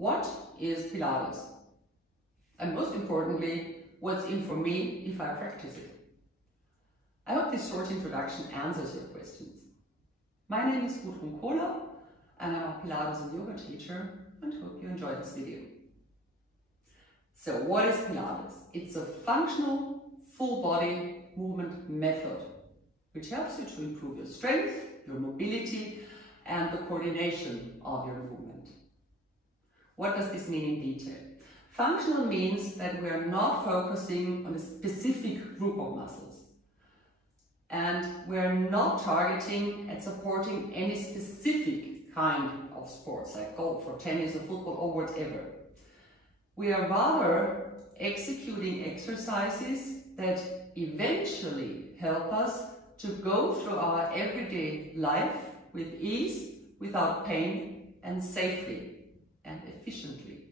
What is Pilates? And most importantly, what's in for me if I practice it? I hope this short introduction answers your questions. My name is Gudrun Kohler and I'm a Pilates and yoga teacher, and hope you enjoy this video. So what is Pilates? It's a functional, full body movement method which helps you to improve your strength, your mobility and the coordination of your movement. What does this mean in detail? Functional means that we are not focusing on a specific group of muscles, and we are not targeting at supporting any specific kind of sports like golf or tennis or football or whatever. We are rather executing exercises that eventually help us to go through our everyday life with ease, without pain, and safely and efficiently.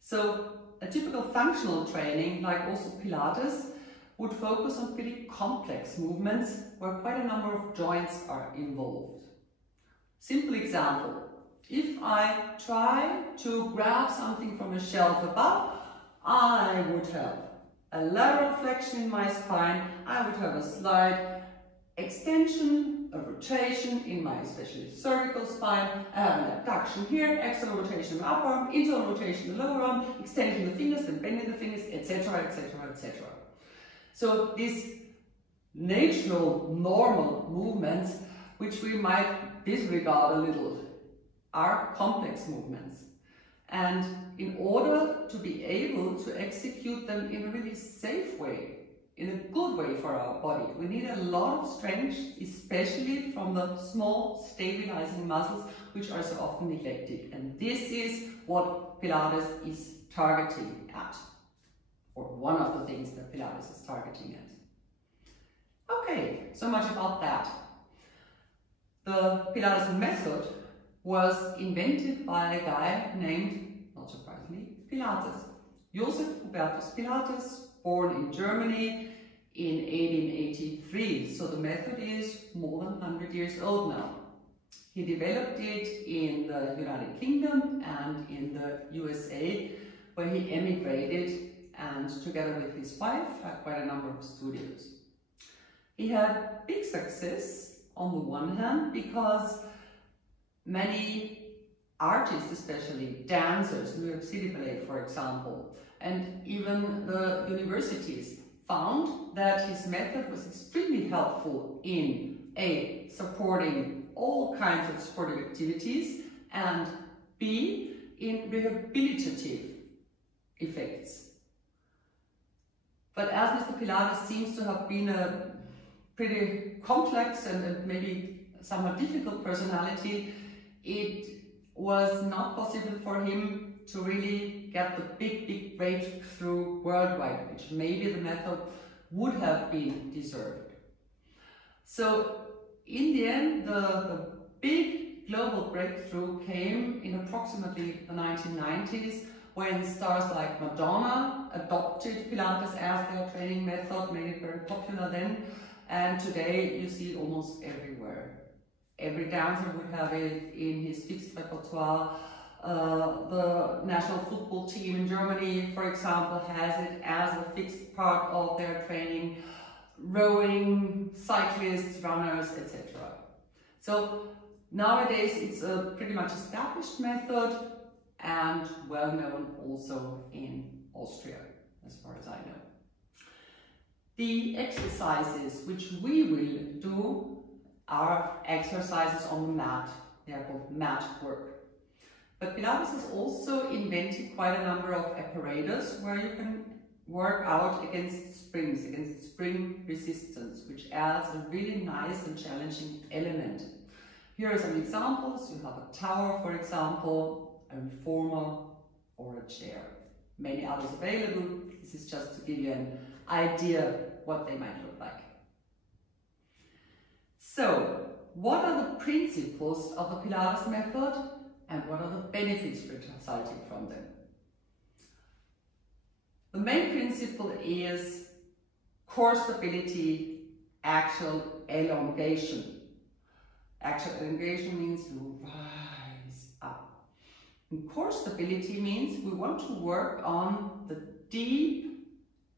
So a typical functional training, like also Pilates, would focus on pretty complex movements where quite a number of joints are involved. Simple example, if I try to grab something from a shelf above, I would have a lateral flexion in my spine, I would have a slight extension, a rotation in my especially cervical spine, I have an abduction here, external rotation in my upper arm, internal rotation in the lower arm, extending the fingers, then bending the fingers, etc, etc, etc. So these natural, normal movements, which we might disregard a little, are complex movements. And in order to be able to execute them in a really safe way, in a good way for our body, we need a lot of strength, especially from the small stabilizing muscles, which are so often neglected. And this is what Pilates is targeting at, or one of the things that Pilates is targeting at. Okay, so much about that. The Pilates method was invented by a guy named, not surprisingly, Pilates. Joseph Hubertus Pilates, born in Germany in 1883. So the method is more than 100 years old now. He developed it in the United Kingdom and in the USA, where he emigrated and together with his wife had quite a number of studios. He had big success on the one hand because many artists, especially dancers, New York City Ballet for example, and even the universities found that his method was extremely helpful in A, supporting all kinds of sportive activities, and B, in rehabilitative effects. But as Mr. Pilates seems to have been a pretty complex and maybe somewhat difficult personality, it was not possible for him to really get the big breakthrough worldwide, which maybe the method would have been deserved. So in the end, the big global breakthrough came in approximately the 1990s, when stars like Madonna adopted Pilates as their training method, made it very popular then, and today you see it almost everywhere. Every dancer would have it in his fixed repertoire. The national football team in Germany, for example, has it as a fixed part of their training. Rowing, cyclists, runners, etc. So nowadays it's a pretty much established method and well known also in Austria, as far as I know. The exercises which we will do are exercises on the mat. They are called mat work. But Pilates has also invented quite a number of apparatus where you can work out against springs, against spring resistance, which adds a really nice and challenging element. Here are some examples. You have a tower, for example, a reformer, or a chair. Many others available. This is just to give you an idea what they might look like. So, what are the principles of the Pilates method and what are the benefits resulting from them? The main principle is core stability, axial elongation. Axial elongation means you rise up. And core stability means we want to work on the deep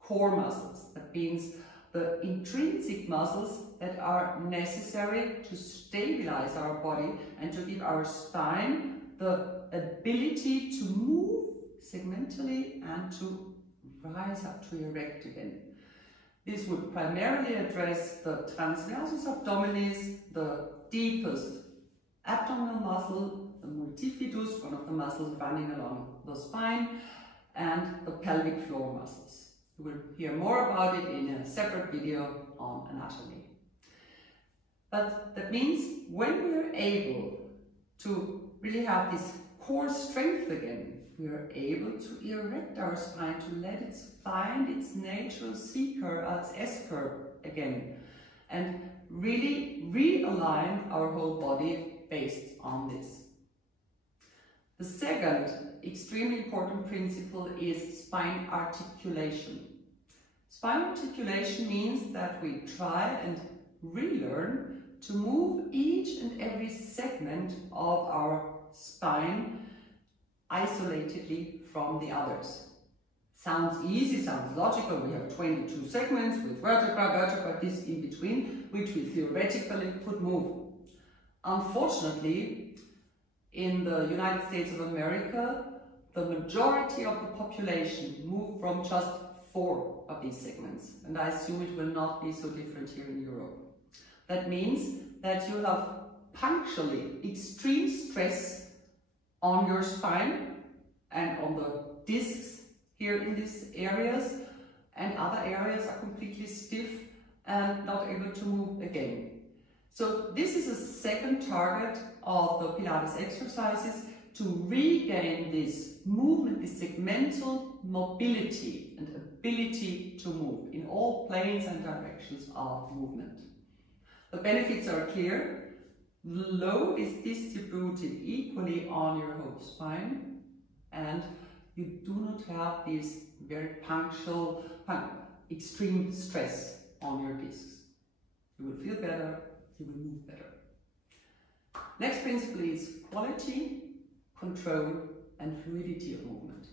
core muscles. That means the intrinsic muscles that are necessary to stabilize our body and to give our spine the ability to move segmentally and to rise up, to erect again. This would primarily address the transversus abdominis, the deepest abdominal muscle, the multifidus, one of the muscles running along the spine, and the pelvic floor muscles. You will hear more about it in a separate video on anatomy. But that means when we are able to really have this core strength again, we are able to erect our spine, to let it find its natural C-curve, its S-curve again, and really realign our whole body based on this. The second extremely important principle is spine articulation. Spine articulation means that we try and relearn to move each and every segment of our spine isolatedly from the others. Sounds easy, sounds logical. We have 22 segments with vertebra, this in between, which we theoretically could move. Unfortunately, in the United States of America, the majority of the population move from just 4 of these segments, and I assume it will not be so different here in Europe. That means that you have punctually extreme stress on your spine and on the discs here in these areas, and other areas are completely stiff and not able to move again. So this is a second target of the Pilates exercises, to regain this movement, this segmental mobility and ability to move in all planes and directions of movement. The benefits are clear. The load is distributed equally on your whole spine, and you do not have this very punctual, extreme stress on your discs. You will feel better, you will move better. Next principle is quality, control, and fluidity of movement.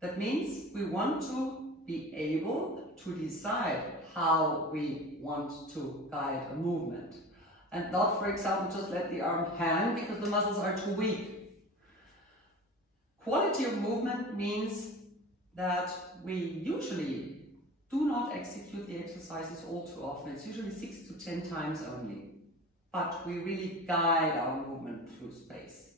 That means we want to be able to decide how we want to guide a movement, and not, for example, just let the arm hang because the muscles are too weak. Quality of movement means that we usually do not execute the exercises all too often. It's usually 6 to 10 times only. But we really guide our movement through space.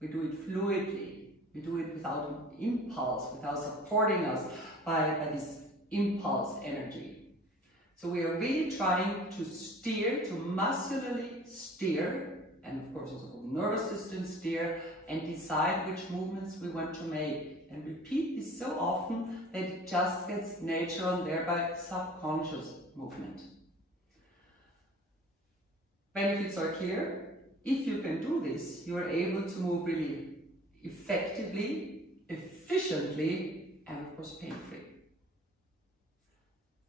We do it fluidly. We do it without an impulse, without supporting us by this impulse energy. So we are really trying to steer, to muscularly steer, and of course also nervous system steer, and decide which movements we want to make. And repeat this so often that it just gets natural and thereby subconscious movement. Benefits are clear. If you can do this, you are able to move really effectively, efficiently, and of course pain-free.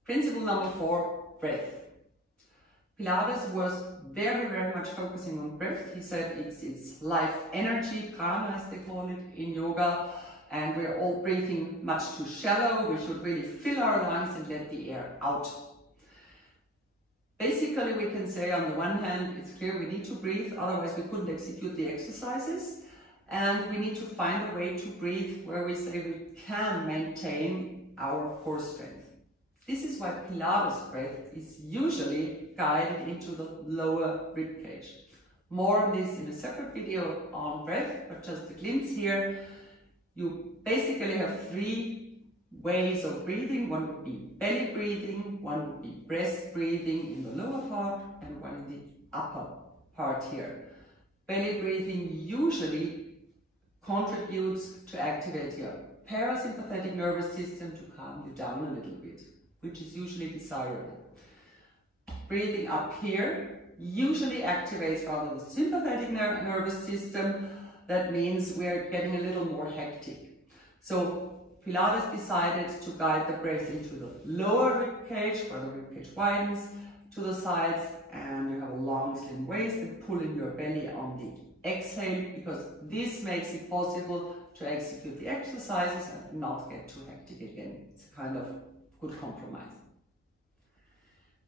Principle number 4, breath. Pilates was very much focusing on breath. He said it's life energy, prana as they call it in yoga, and we're all breathing much too shallow. We should really fill our lungs and let the air out. Basically, we can say on the one hand, it's clear we need to breathe, otherwise we couldn't execute the exercises. And we need to find a way to breathe where we say we can maintain our core strength. This is why Pilates breath is usually guided into the lower rib cage. More on this in a separate video on breath, but just a glimpse here. You basically have 3 ways of breathing. One would be belly breathing, one would be breast breathing in the lower part, and one in the upper part here. Belly breathing usually contributes to activate your parasympathetic nervous system, to calm you down a little bit, which is usually desirable. Breathing up here usually activates rather the sympathetic nervous system. That means we're getting a little more hectic. So Pilates decided to guide the breath into the lower rib cage, where the rib cage widens to the sides, and you have a long slim waist and pull in your belly on the exhale, because this makes it possible to execute the exercises and not get too hectic again. It's a kind of good compromise.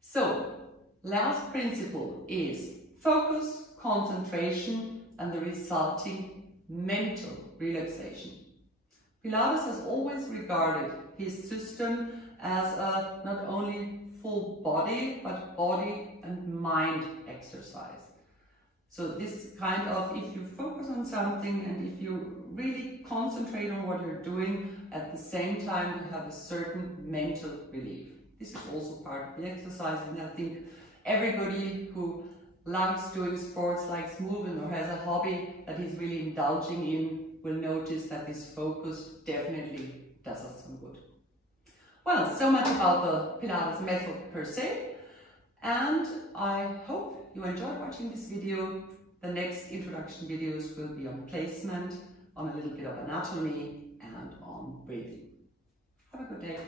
So, last principle is focus, concentration, and the resulting mental relaxation. Pilates has always regarded his system as a not only full body, but body and mind exercise. So this kind of, if you focus on something and if you really concentrate on what you're doing, at the same time you have a certain mental relief. This is also part of the exercise, and I think everybody who likes doing sports, likes moving, or has a hobby that he's really indulging in will notice that this focus definitely does us some good. Well, so much about the Pilates method per se, and I hope you enjoyed watching this video. The next introduction videos will be on placement, on a little bit of anatomy, and on breathing. Have a good day.